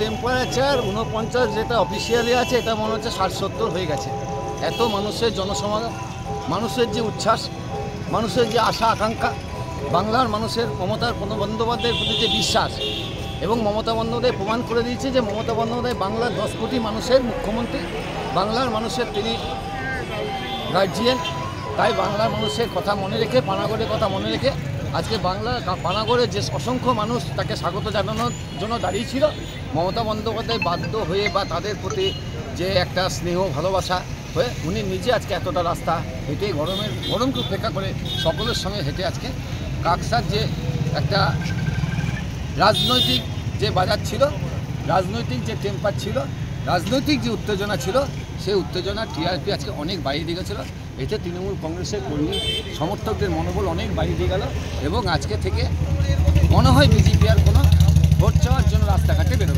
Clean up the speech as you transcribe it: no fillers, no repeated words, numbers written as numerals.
Temperature 49 যেটা officially আছে, এটা মনে হচ্ছে 60-70 হয়ে গেছে। এত মানুষের জনসমাগম, মানুষের যে উচ্ছ্বাস, মানুষের যে আশা আকাঙ্ক্ষা, বাংলার মানুষের মমতা বন্দ্যোপাধ্যায়ের প্রতি যে বিশ্বাস, এবং মমতা বন্দ্যোপাধ্যায় প্রমাণ করে দিয়েছে যে মমতা বন্দ্যোপাধ্যায় বাংলার 10 কোটি মানুষের মুখ্যমন্ত্রী, বাংলার মানুষের তিনি গার্জিয়ান। তাই বাংলার মানুষের কথা মনে রেখে, পানাগড়ের কথা মনে রেখে আজকে বাংলার পানাগড়ে যে অসংখ্য মানুষ তাকে স্বাগত জানানোর জন্য দাঁড়িয়েছিল, মমতা বন্দ্যোপাধ্যায় বাধ্য হয়ে বা তাদের প্রতি যে একটা স্নেহ ভালোবাসা হয়ে উনি নিজে আজকে এতটা রাস্তা হেঁটে গরমকে উপেক্ষা করে সকলের সঙ্গে হেঁটে আজকে কাকসার যে একটা রাজনৈতিক যে বাজার ছিল, রাজনৈতিক যে টেম্পার ছিল, রাজনৈতিক যে উত্তেজনা ছিল, সেই উত্তেজনা টিআরপি আজকে অনেক বাইরে দিয়ে গেছিলো। এতে তৃণমূল কংগ্রেসের কর্মী সমর্থকদের মনোবল অনেক বাইরে দিয়ে গেল এবং আজকে থেকে মনে হয় বিজেপি আর কোনো ভোট চাওয়ার জন্য রাস্তাঘাটে বেরোবে।